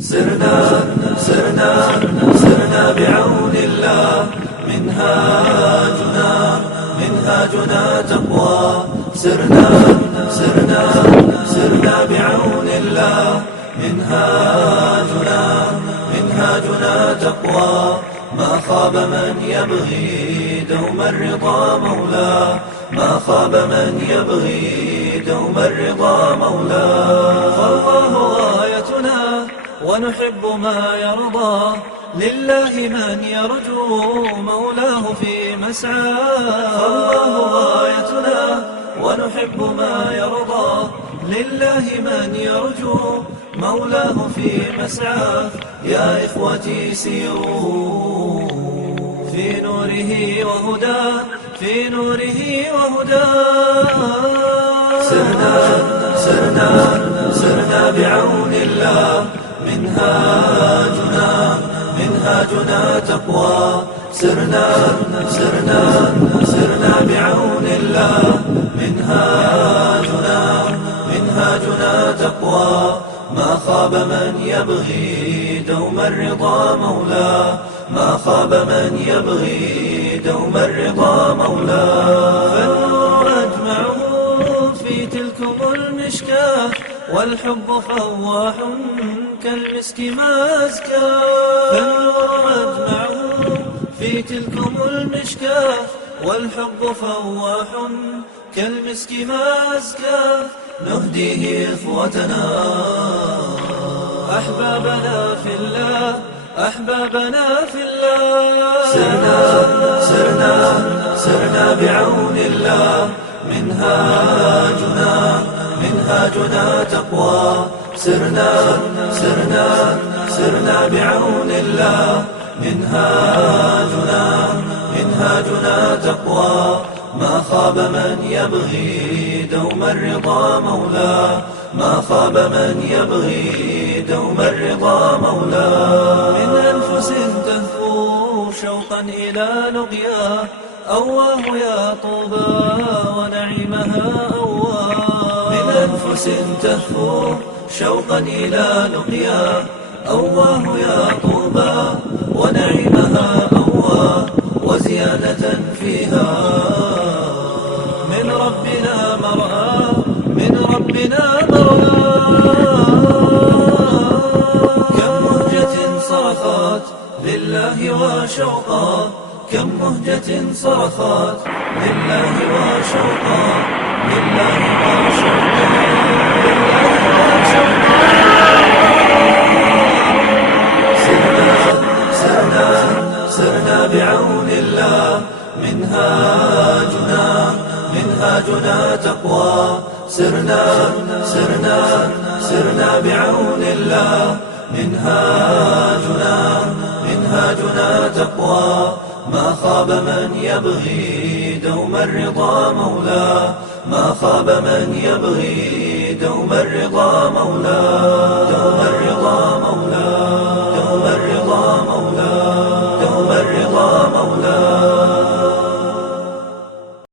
سرنا سرنا سرنا بعون الله، منهاجنا تقوى. سرنا سرنا سرنا بعون الله، منهاجنا تقوى. ما خاب من يبغي دوم الرضا مولاه، ما خاب من يبغي دوم الرضا مولاه. فالله غايتنا ونحب ما يرضى، لله من يرجو مولاه في مسعاه. فالله غايتنا ونحب ما يرضى، لله من يرجو مولاه في مسعاه. يا إخوتي سيروا في نوره وهداه، في نوره وهداه. سرنا سرنا سرنا بعون الله، منهاجنا تقوى. سرنا سرنا سرنا بعون الله، منهاجنا تقوى. ما خاب من يبغي دوم الرضا مولاه، ما خاب من يبغي دوم الرضا مولاه. فالنور أجمعه في تلكم المشكاة، والحب فواح كالمسك ما أزكاه. فالنور أجمعه في تلكم المشكاة، والحب فواح كالمسك ما أزكاه. نهديه إخوتنا أحبابنا في الله، أحبابنا في الله. سرنا سرنا سرنا بعون الله، منهاجنا تقوى. سرنا سرنا سرنا بعون الله، منهاجنا تقوى. ما خاب من يبغي دوم الرضا مولاه، ما خاب من يبغي دوم الرضا مولاه. من أنفس تهفو شوقا إلى لقياه، أواه يا طوبى ونعيمها أواه. من أنفس تهفو شوقا إلى لقياه، أواه يا طوبى ونعيمها أواه. وزيادة فيها من ربنا مرآة، من ربنا مرآة. كم مهجة صرخات لله وشوقا، كم مهجة صرخات لله وشوقا، لله وشوقا، لله وشوقا. سرنا سرنا سرنا بعون الله، منهاجنا تقوى. سرنا سرنا سرنا بعون الله، منهاجنا تقوى. ما خاب من يبغي دوم الرضا مولاه، ما خاب من يبغي دوم الرضا مولاه.